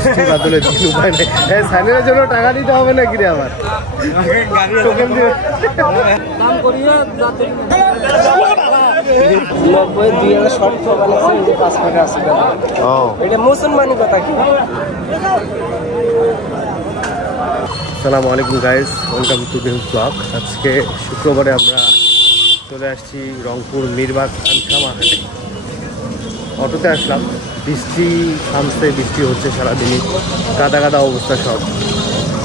বৃষ্টি বাদলে দিন উপায় নেই। স্যান্ডেলের জন্য টাকা দিতে হবে না কিরে আমার টোকেন দিয়ে দাম করিয়া 90 শর্ট বানাইছে 5 টাকা আছে ও এটা মুসলমানি কথা কি। আসসালামু আলাইকুম guys, welcome to new blog. আজকে শুক্রবারে আমরা চলে আসছি রংপুর মিরবাগ খানসামা হাটে। অটোতে আসলাম, বৃষ্টি থামছে, বৃষ্টি হচ্ছে সারাদিনই, কাদা কাদা অবস্থা সব,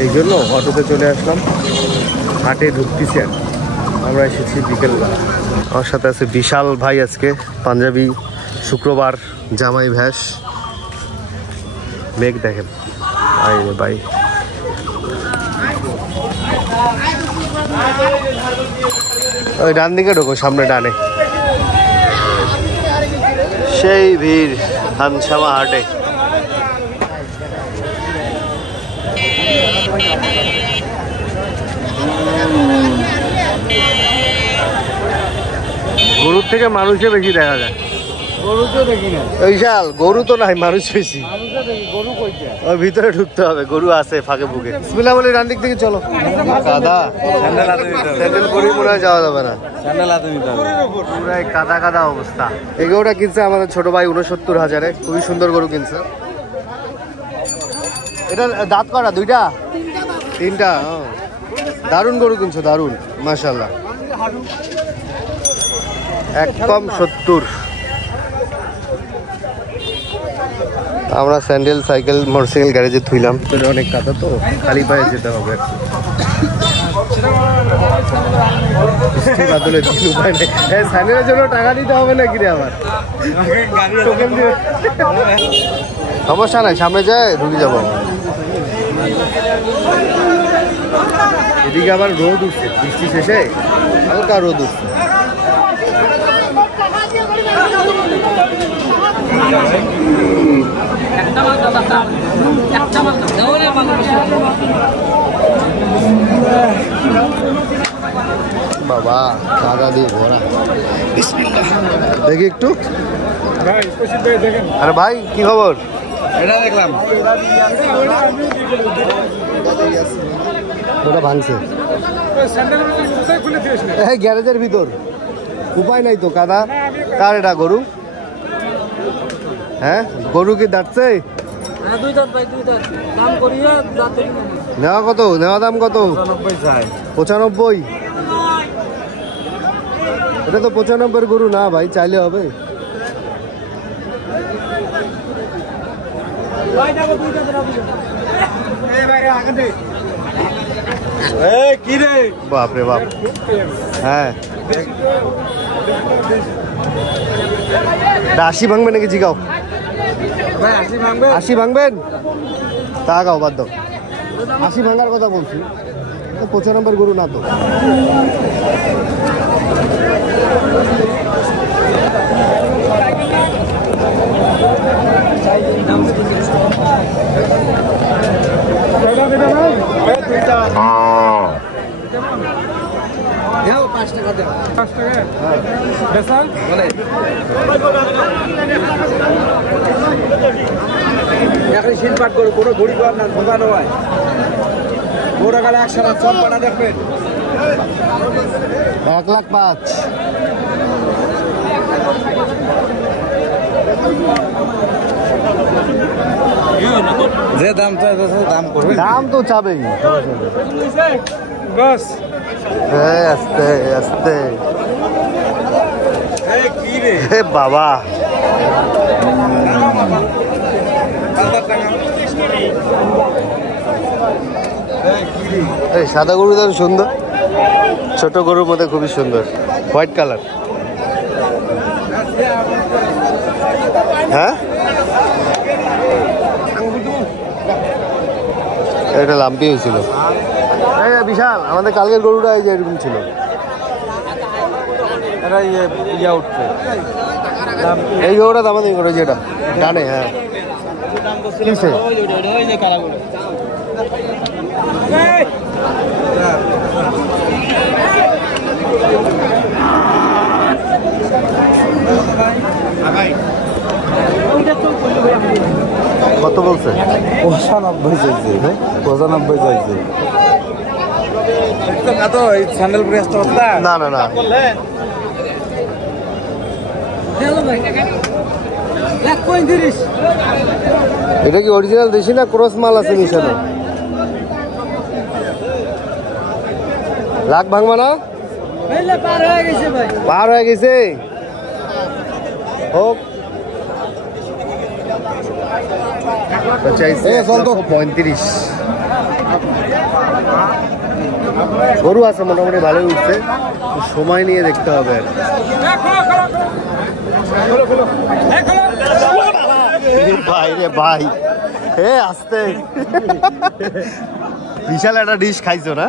এই জন্য অটোতে চলে আসলাম। হাটে ঢুকতেছি আর আমরা এসেছি বিকেলবেলা। আমার সাথে আছে বিশাল ভাই, আজকে পাঞ্জাবি, শুক্রবার, জামাই ভ্যাস। মেঘ দেখেন ভাই। ওই ডান দিকে ঢোকো, সামনে ডানে। সেই ভিড় খানসামা হাটে। গরুর থেকে মানুষে বেশি দেখা যায়। বিশাল গরু তো নাই, মানুষ বেশি। ওই ভিতরে ঢুকতে হবে, গরু আছে ফাঁকে ফুকে। বিসমিল্লাহ বলে ডান দিক থেকে চলো। কাদা স্যান্ডেল করেই মনে হয় যাওয়া যাবে না, পুরাই কাদা কাদা অবস্থা। এই গরুটা কিনছে আমাদের ছোট ভাই 69,000-এ, খুবই সুন্দর গরু কিনছে। এটা দাঁত করা দুইটা তিনটা, দারুণ গরু কিনছো, দারুণ মাশাআল্লাহ। একদম 70। আমরা স্যান্ডেল, সাইকেল, মোটরসাইকেল গ্যারেজে থুইলাম, অনেক কাদা তো, খালি পায়ে যেতে হবে আর কি। উপায় নেই, স্যান্ডেলের জন্য টাকা দিতে হবে না কিরে আমার টোকেন দিয়ে সমস্যা নাই, সামনে যায় ঢুকে যাবো। এদিকে আবার রোদ উঠছে, বৃষ্টি শেষে হালকা রোদ উঠছে। বাবা কাদা দিয়ে ভরা, দেখি একটু। আরে ভাই কি খবর? এটা দেখলাম ওটা ভাঙছে গ্যারেজের ভিতর, উপায় নাই তো, কাদা। কার এটা গরু? হ্যাঁ গরু কি দাঁড়ছে? নেওয়া কত? নেওয়া দাম কত? 95। এটা তো 95 গরু না ভাই, চাইলে হবে। বাপরে বাপ, হ্যাঁ 80 ভাঙবে নাকি জিগাও? 80 ভাঙবেন? তা গাও, বাদ দাও। 80 ভাঙার কথা বলছি, 95 গরু না তো। শিলপাট করে কোনো ঘুড়ি কর না, ঢোকানো হয় গোড়া গালে 100 চম্পাটা দেখবেন। 1,05,000। যে দাম চাইবে দাম করবে, দাম তো চাবেই। বস আস্তে আস্তে। হে বাবা, এই সাদা গরু তো সুন্দর, ছোট গরুর মধ্যে খুবই সুন্দর, হোয়াইট কালার। হ্যাঁ এটা লাম্পি হয়েছিল। বিশাল আমাদের কালকের গরুটা এই যে এরকম ছিল, এই গরুটা দামাদামি করে যেটা ডানে। হ্যাঁ কিসে কত বলছে? 95 চাইছে। 95 চাইছে। কত এই স্যান্ডেল পরে আসতে হতো না না না, এটা কি অরিজিনাল দেশি না ক্রস মাল আছে মিশানো? লাখ ভাঙবা না? পার হয়ে গেছে হোক। চাইছে 35। গরু আছে মোটামুটি ভালোই উঠছে, সময় নিয়ে দেখতে হবে আর ভাই রে ভাই। হে আসতে বিশাল একটা ডিশ খাইছো না?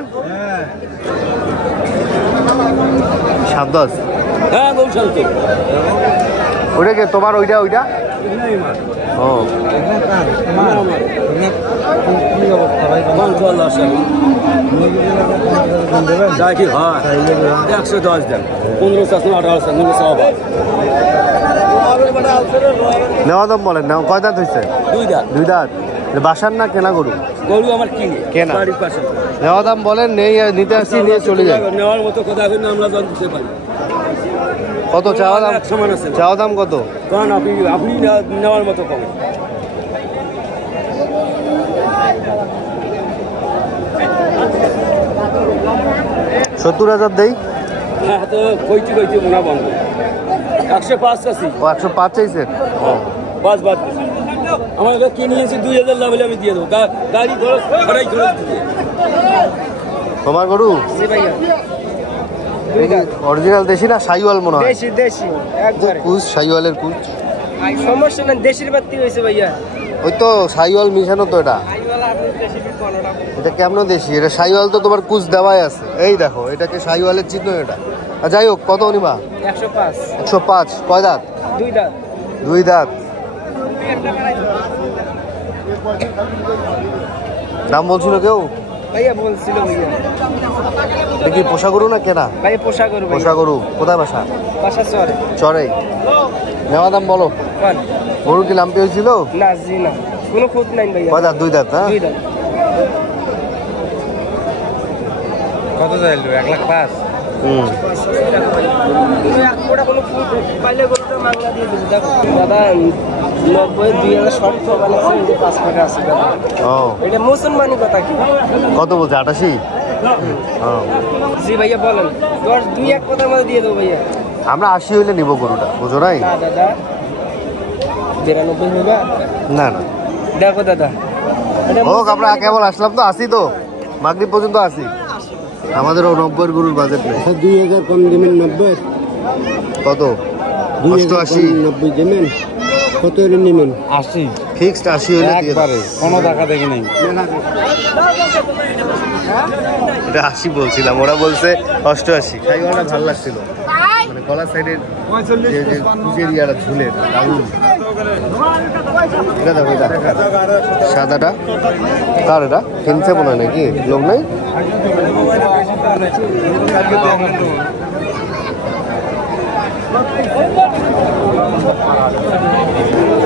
শান্ত আছে? হ্যাঁ বহু শান্ত। ওইটা কে তোমার? ওইটা ওইটা ও নেওয়া দাম বলেন না? কয় দাঁত হয়েছে? 2 দাঁত। 2 দাঁত। বাসার না কেনা গরু? গরু আমার কিনে কেনা। বাড়ির পাশে। নেওয়া দাম বলেন, নেই নিতে আসছি নিয়ে চলে যায়। নেওয়ার মতো কথা কিন্তু আমরা জানতে পারি। কত চাওয়া দাম? সমান আছে। চাওয়া দাম কত? কারণ আপনি নেওয়ার মতো কম। 70,000 দেই। হ্যাঁ তো কইতে মোনা বন্ধ। 105 আছে। ও 105 চাইছে। 5 বাদ। আমার এটা কিনে নিয়েছি 2000 লাভ হলে আমি দিয়ে দেবো। গাড়ি খরচ ভাড়াই খরচ দিয়ে। তোমার গরু? জি ভাইয়া। অরিজিনাল দেশি না শাইওয়াল মনে হয়? দেশি দেশি একবারে। কুচ শাইওয়ালের কুচ। সমস্যা না, দেশির বাতি হয়েছে ভাইয়া। ওই তো শাইওয়াল মিশানো তো এটা। এটা কেমন দেশি? এটা শাইওয়াল তো তোমার কুচ দেওয়াই আছে। এই দেখো এটাকে শাইওয়ালের চিহ্ন এটা। আর যাই হোক, কত নিবা? 105। 105। কয় দাঁত? 2 দাঁত। 2 দাঁত। দাম বলছিল কেউ? ভাইয়া বলছিল ভাইয়া। এটা কি পোষা গরু না কেনা? ভাইয়া পোষা গরু। পোষা গরু। কোথায় বাসা? বাসা চরে। চরেই। নেওয়া দাম বলো। গরু কি লাম্পি হয়েছিল? না জি না, কোনো খুঁত নাই ভাইয়া। কয় দাঁত? 2 দাঁত। হ্যাঁ 2 দাঁত। কত চাইলো? 1,05,000। কোনো খুঁত পাইলে গরুটা মাংলা দিয়ে দেবো। দেখো দাদা 90 2000 শর্ট তো বানাচ্ছে 5 টাকা আছে দাদা। ও এটা মুসলমানি কথা কি? কত বলছে? 88। জি ভাইয়া বলেন। 10 2-1 কথার মধ্যে দিয়ে দেবো ভাইয়া। আমরা 80 হইলে নিব গরুটা, বুঝো নাই? না দাদা 92 হবে না না। দেখো দাদা হোক, আমরা কেবল আসলাম তো, আসি তো মাগরিব পর্যন্ত আসি। আমাদেরও 90 গরুর বাজেট নেই। 2000 কম দিবেন। 90 কত? 88। 90 দিবেন। কত এর নেবেন? 80 ফিক্সড 80 হইলে দিয়ে দাও। কোনো টাকা দেখি নাই। এটা 80 বলছিলাম, ওরা বলছে 88। শাইওয়ালটা ভালো লাগছিল, মানে গলার সাইডের যে কুচের ইয়াটা ঝুলের দারুণ। এটা দেখো, এটা সাদাটা কার? এটা কিনছে মনে হয় নাকি? লোক নাই?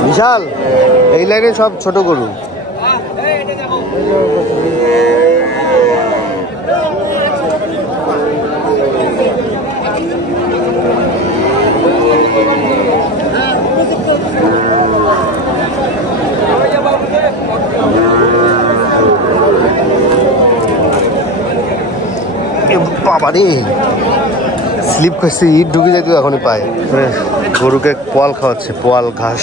বিশাল। এই লাইনে সব ছোট গরু। বাবারে স্লিপ করছে, ইট ঢুকে যেত এখনই পায়। গরুকে পোয়াল খাওয়াচ্ছে, পোয়াল ঘাস।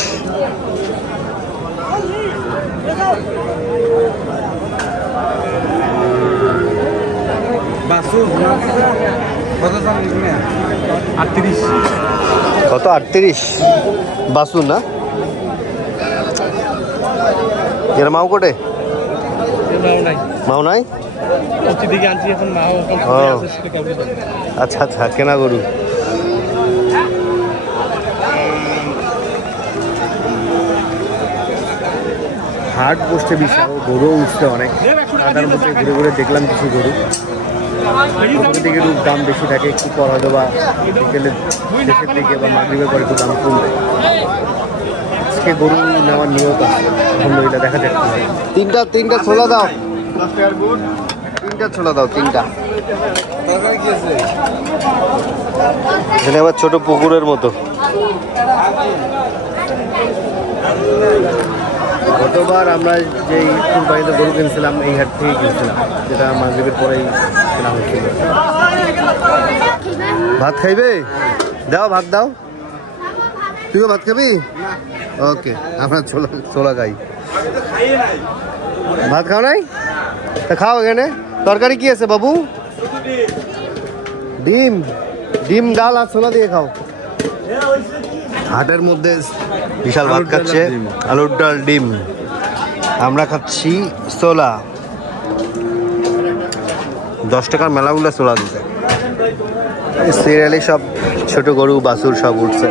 কত? 38 বাসু না? এর মাও কোটে? মাও নাই? আচ্ছা আচ্ছা, কেনা গরু। হাট বসতে বিশাল, গরু উঠছে অনেক। তার মধ্যে ঘুরে ঘুরে দেখলাম কিছু গরু। দিকে একটু দাম বেশি থাকে, একটু পর হয়তো বা বিকেলের শেষের দিকে বা মাগরিবের পরে একটু দাম কমবে। আজকে গরু নেওয়ার নিয়ত আছে, আলহামদুলিল্লাহ দেখা যাক। তিনটা ছোলা দাও, তিনটা ছোলা দাও, তিনটা। এখানে আবার ছোট পুকুরের মতো। গতবার আমরা যে কুরবানিতে গরু কিনছিলাম এই হাট থেকে কিনছিলাম, যেটা মাগরিবের পরেই কেনা হয়েছিল। ভাত খাইবে? দাও ভাত দাও। তুইও ভাত খাবি? ওকে, আমরা ছোলা খাই। ভাত খাও নাই? তা খাও এখানে। তরকারি কি আছে বাবু? ডিম, ডিম ডাল আর ছোলা দিয়ে খাও। হাটের মধ্যে বিশাল ভাত খাচ্ছে, আলুর ডাল ডিম। আমরা খাচ্ছি ছোলা। 10 টাকার মেলাগুলো ছোলা দিতে। সিরিয়ালি সব ছোট গরু বাছুর সব উঠছে।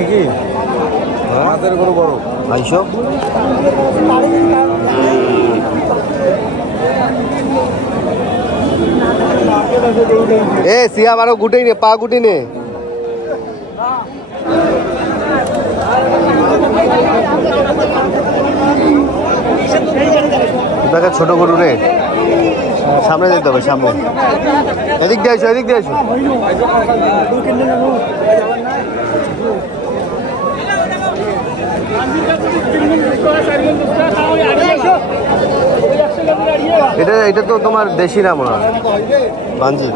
নাকি মাছের গরু বড় ভাইসব। এ সিয়া মারো, গুটেই নে, পা গুটি নে। ছোট গরু রে, সামনে যেতে হবে, সামনে। এদিক দিয়ে আসো, এদিক দিয়ে আসো। এটা তো তোমার দেশি না মনে হয়, বাঞ্জি।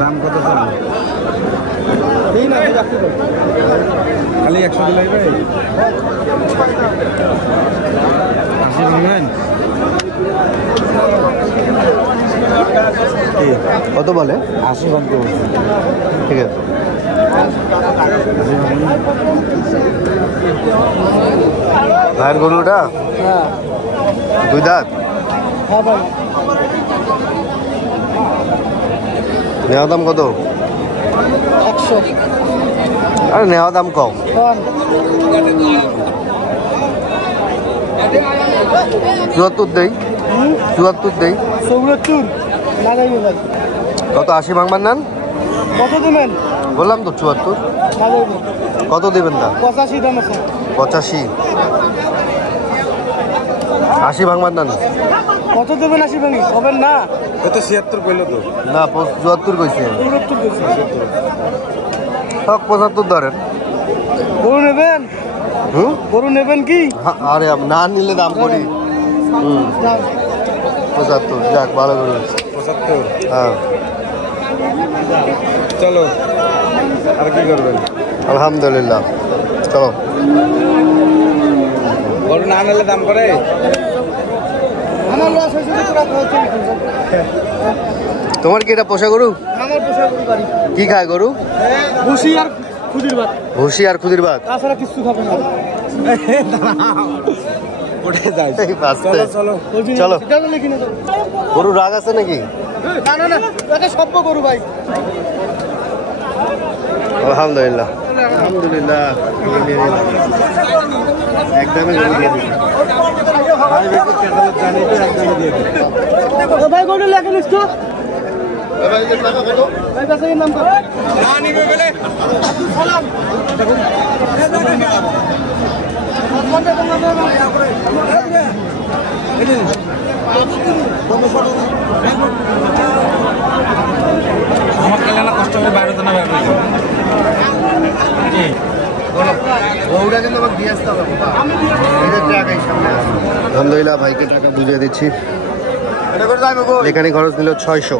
দাম কত? খালি 100 দিলে কত বলে? 80 ঘন্টা। ঠিক আছে। ভাইয়ের গরুটা 2 দাঁত। নেওয়া দাম কত? 100। আরে নেওয়া দাম কম। 74 দেই, 74 দেই। 74 লাগাইবে ভাই। কত? 80 ভাঙবার নেন? কত দিবেন? বললাম তো 74 লাগাইবে। কত দিবেন তা? 85 দাম আছে। 85। 80 ভাঙবার নেন? কত দেবেন? 80 ভাঙি হবেন না? কত? 76 কইলো তো না, 74 কইছে। 74 কইছে। সব 75 ধরেন। গরু নেবেন? গরু নেবেন কি? আরে না নিলে দাম করি। 75। যাক, ভালো করে 75। হ্যাঁ, চলো আর কি করবেন? আলহামদুলিল্লাহ, চলো। গরু না নিলে দাম করে। আমার লস হয়েছে তো তোরা কত? তোমার কি এটা পোষা গরু? আমার পোষা গরু বাড়ি। কি খায় গরু? ভুসি আর খুদির ভাত। ভুসি আর খুদির ভাত, তাছাড়া কিছু খাবে না। উঠে যাই। চলো চলো চলো। সিদ্ধান্ত লিখে নে। গরু রাগ আছে নাকি? না না না, এটা সভ্য গরু ভাই। আলহামদুলিল্লাহ, আলহামদুলিল্লাহ। একদমই গরু দিয়ে দিচ্ছি। ভাই গরু লেখে নিস তো। ভাই কাছে নাম কর। না নিবে বলে সালাম। আমার কালে না কষ্ট করে বাইরে তো না বাইরে কি গরুটা কিন্তু আমাকে দিয়ে আসতে হবে। আলহামদুলিল্লাহ, ভাইকে টাকা বুঝিয়ে দিচ্ছি। এখানে খরচ নিল 600।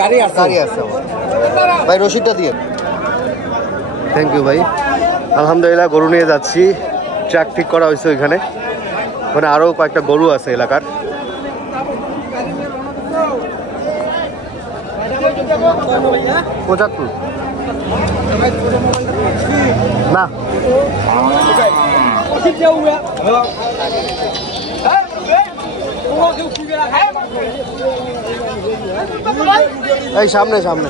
গাড়ি আছে, গাড়ি আছে ভাই, রসিদটা দিয়ে। থ্যাংক ইউ ভাই। আলহামদুলিল্লাহ, গরু নিয়ে যাচ্ছি। ট্রাক ঠিক করা হয়েছে ওইখানে। ওখানে আরও কয়েকটা গরু আছে এলাকার। 75 না। এই সামনে সামনে।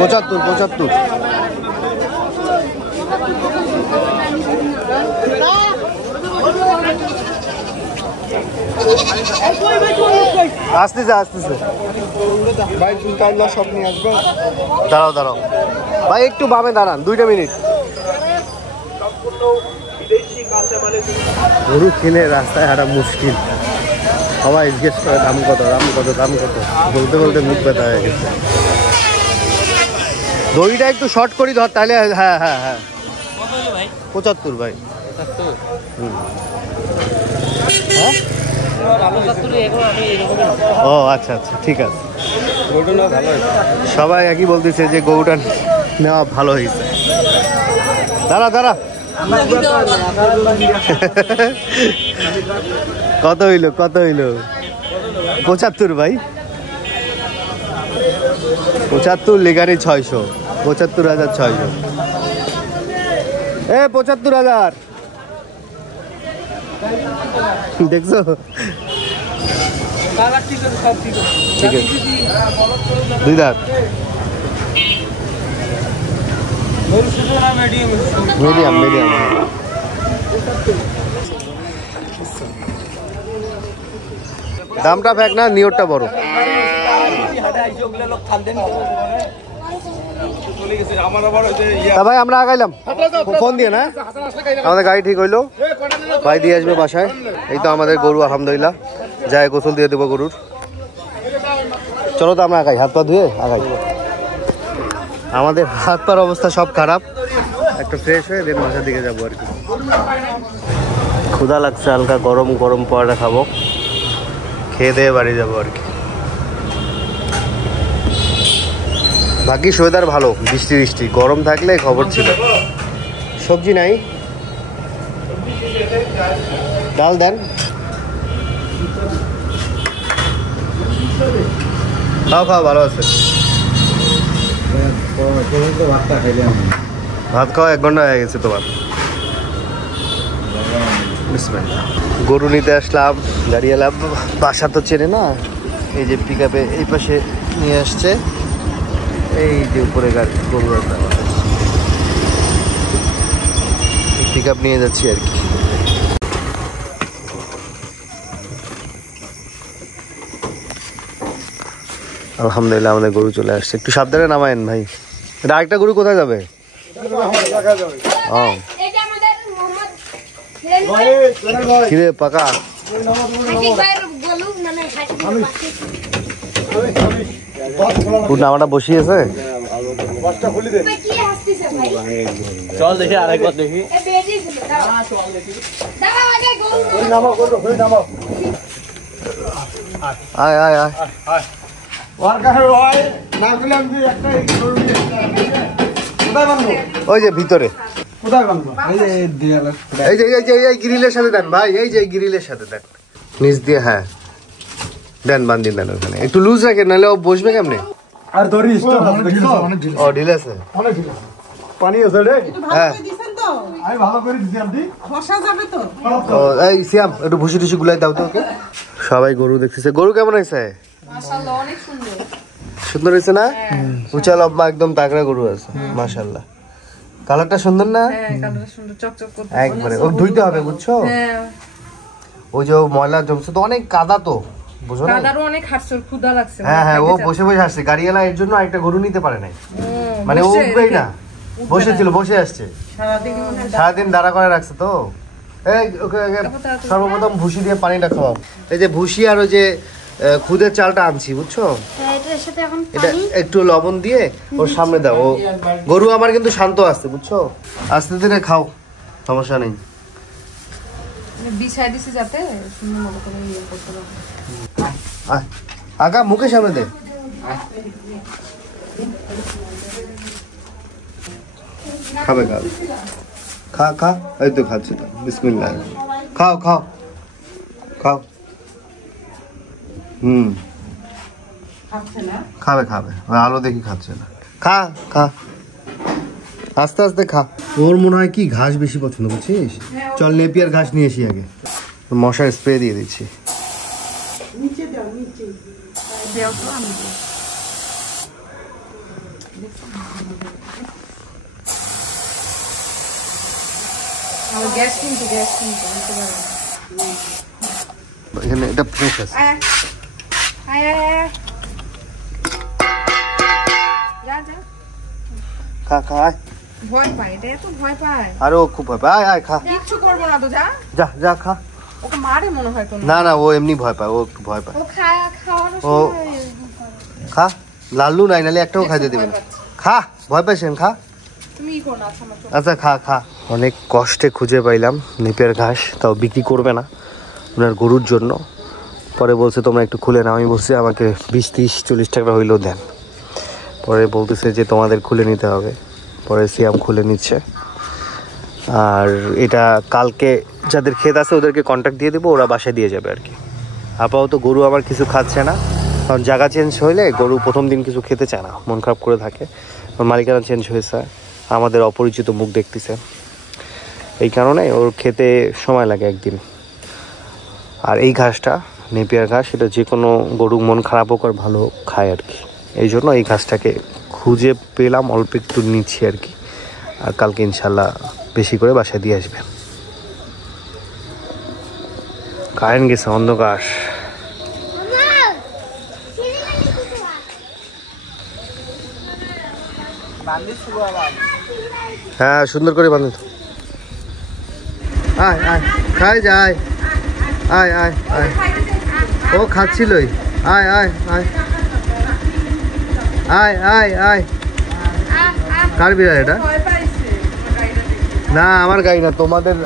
পঁচাত্তর 75। আসতেছে আসতেছে। ভাই জুতা সব নিয়ে আসবো। দাঁড়াও দাঁড়াও ভাই, একটু বামে দাঁড়ান, 2 মিনিট। গরু কিনে রাস্তায় হাঁটা মুশকিল, সবাই জিজ্ঞেস করে দাম কত দাম কত দাম কত, বলতে বলতে মুখ ব্যথা হয়ে গেছে। দড়িটা একটু শর্ট করি ধর তাহলে। হ্যাঁ হ্যাঁ হ্যাঁ 75 ভাই। হ্যাঁ ও আচ্ছা আচ্ছা ঠিক আছে। সবাই একই বলতেছে যে গরুটা নেওয়া ভালো হয়েছে। দাঁড়া দাঁড়া, কত হইলো 75 ভাই। 75 লেগারি 600, 75,600। 75,000 দেখছো? ঠিক আছে 2 দাঁত মিডিয়াম মিডিয়াম। দামটা ফেক না, নিয়রটা বড়। ভাই আমরা আগাইলাম ফোন দিয়ে না, আমাদের গাড়ি ঠিক হইলো, ভাই দিয়ে আসবে বাসায়। এই তো আমাদের গরু আলহামদুলিল্লাহ, যাই গোসল দিয়ে দেবো গরুর। চলো তো আমরা আগাই, হাত পা ধুয়ে আগাই। আমাদের হাত পার অবস্থা সব খারাপ, একটু ফ্রেশ হয়ে দেন বাসার দিকে যাবো আর কি। ক্ষুধা লাগছে হালকা, গরম গরম পরোটা খাবো, খেয়ে দিয়ে বাড়ি যাবো আর কি। ভাগ্যিস ওয়েদার ভালো, বৃষ্টি বৃষ্টি, গরম থাকলে খবর ছিল। সবজি নাই, ডাল দেন। খাও খাও, ভালো আছে। ভাত খাওয়া 1 ঘন্টা হয়ে গেছে তোমার। গরু নিতে আসলাম, গাড়ি এলাম, বাসা তো চেনে না। এই যে পিক আপে এই পাশে নিয়ে আসছে, এই যে উপরে গাড়ি গরু পিক আপ নিয়ে যাচ্ছি আর কি। আলহামদুলিল্লাহ আমাদের গরু চলে আসছে, একটু সাবধানে নামায়েন ভাই। এটা আরেকটা গরু কোথায় যাবে? কিরে পাকা নামাটা বসিয়েছে। চল দেখি আরেকবার দেখি। আয় আয় আয়, ওই যে ভিতরে, এই যে এই গ্রিলের সাথে দেন ভাই, এই যে গ্রিলের সাথে দেন নিচ দিয়ে। হ্যাঁ দেন, বান্দিন দেন ওখানে, একটু লুজ রাখেন নাহলে ও বসবে কেমনে। আর দড়ি ও ঢিল আছে, পানি আছে রে। হ্যাঁ আমি ভালো করে দিছি, আপনি বসা যাবে তো। এই সিয়াম একটু ভুসি টুসি গুলাই দাও তো ওকে। সবাই গরু দেখতেছে। গরু কেমন হয়েছে? মাশাআল্লাহ অনেক সুন্দর। সুন্দর হয়েছে না? উঁচা লম্বা একদম তাগড়া গরু আছে মাশাআল্লাহ। কালারটা সুন্দর না? হ্যাঁ কালারটা সুন্দর, চকচক করতে একবারে। ও ধুইতে হবে বুঝছো? হ্যাঁ ওই যে ময়লা জমছে তো, অনেক কাদা তো, বুঝো না? কাদারও অনেক হাঁটছর, ক্ষুধা লাগছে। হ্যাঁ হ্যাঁ, ও বসে বসে আসছে, গাড়িওয়ালা এর জন্য একটা গরু নিতে পারে নাই, মানে ও উঠবেই না, বসেছিল, বসে আসছে সারাদিন দাঁড়া করে রাখছে তো। এই ওকে সর্বপ্রথম ভুসি দিয়ে পানিটা খাওয়াও। এই যে ভুসি আর ওই যে খুদের চালটা আনছি বুঝছো, এটা একটু লবণ দিয়ে ওর সামনে দাও। ও গরু আমার কিন্তু শান্ত আসছে বুঝছো, আস্তে ধীরে খাও, সমস্যা নেই। বিছাই দিছি যাতে সুন্দর মতো করে ইয়ে করতে পারে। আগা মুখের সামনে দে। খাবে খাবে, খা খা, এই তো খাচ্ছে, বিসমিল্লাহ, খাও খাও খাও। খাবে খাবে, আলো দেখি খাচ্ছে না, খা খা, আস্তে আস্তে খা। ওর মনে হয় কি ঘাস বেশি পছন্দ, বুঝছিস? চল নেপিয়ার ঘাস নিয়ে আসি আগে। মশার স্প্রে দিয়ে দিচ্ছি। দেও তো আমি দেব। আমার গ্যাস কিন্তু নিতে পারবো না। এখানে এটা ফ্রেশ আছে। আয় আয় আয় আয়। যা যা। খা খা আয়। ভয় পায়, এটা এত ভয় পায়। আরে ও খুব ভয় পায়। আয় আয় খা। কিচ্ছু করবো না তো, যা। যা যা খা। ওকে মারে মনে হয় কোনো। না না, ও এমনি ভয় পায়, ও একটু ভয় পায়। ও খাওয়ানোর ও সময় খা। লাল্লু নাই, নাহলে একটাও খাইতে দিবে না। খা, ভয় পাইছেন, খা। তুমি ই করো না, আচ্ছা আমার চোখ। আচ্ছা খা খা। অনেক কষ্টে খুঁজে পাইলাম নেপিয়ার ঘাস, তাও বিক্রি করবে না, ওনার গরুর জন্য। পরে বলছে তোমরা একটু খুলে নাও। আমি বলছি আমাকে 20-30-40 টাকা হইলেও দেন। পরে বলতেছে যে তোমাদের খুলে নিতে হবে। পরে সিয়াম খুলে নিচ্ছে। আর এটা কালকে যাদের ক্ষেত আছে ওদেরকে কন্ট্যাক্ট দিয়ে দেবো, ওরা বাসায় দিয়ে যাবে আর কি। আপাতত গরু আমার কিছু খাচ্ছে না, কারণ জায়গা চেঞ্জ হইলে গরু প্রথম দিন কিছু খেতে চায় না, মন খারাপ করে থাকে। মালিকানা চেঞ্জ হয়েছে, আমাদের অপরিচিত মুখ দেখতেছে, এই কারণে ওর খেতে সময় লাগে একদিন। আর এই ঘাসটা নেপিয়ার ঘাস, এটা যে কোনো গরু মন খারাপ হোক আর ভালো খায় আর কি। এই জন্য এই ঘাসটাকে খুঁজে পেলাম, অল্প একটু নিচ্ছি আর কি। আর কালকে ইনশাল্লাহ বেশি করে বাসায় দিয়ে আসবে। কারেন্ট গেছে, অন্ধকার। হ্যাঁ সুন্দর করে বাঁধে তো। আয় আয় খাই যায়। আয় আয় আয়। ও খাচ্ছিলই। আয় আয় আয় আয় আয় আয়। কার বিড়াল এটা? ভয় পাইছে আমার গাড়িটা দেখে। না আমার গাড়ি না, তোমাদের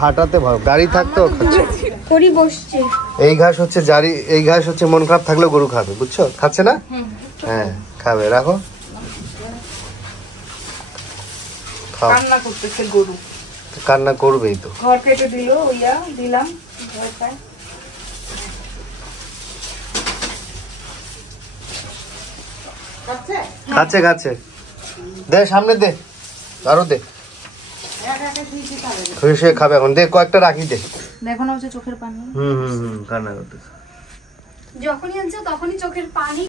হাঁটাতে ভয়। গাড়ি থাকতেও খাচ্ছে। করি বসছে। এই ঘাস হচ্ছে জারি, এই ঘাস হচ্ছে মন খারাপ থাকলেও গরু খাবে, বুঝছো? খাচ্ছে না? হ্যাঁ খাবে, রাখো। খাও। কান্না করতেছে গরু। কান্না করবেই তো। ঘর কেটে দিল, ওইয়া দিলাম, ভয় পায়। খাচ্ছে খাচ্ছে। দে সামনে দে, আরো দে। শুয়ে খাবে এখন, দে কয়েকটা রাখি দে। দেখো না হচ্ছে চোখের পানি। কান্না করতেছে। যখনই আনছে তখনই চোখের পানি।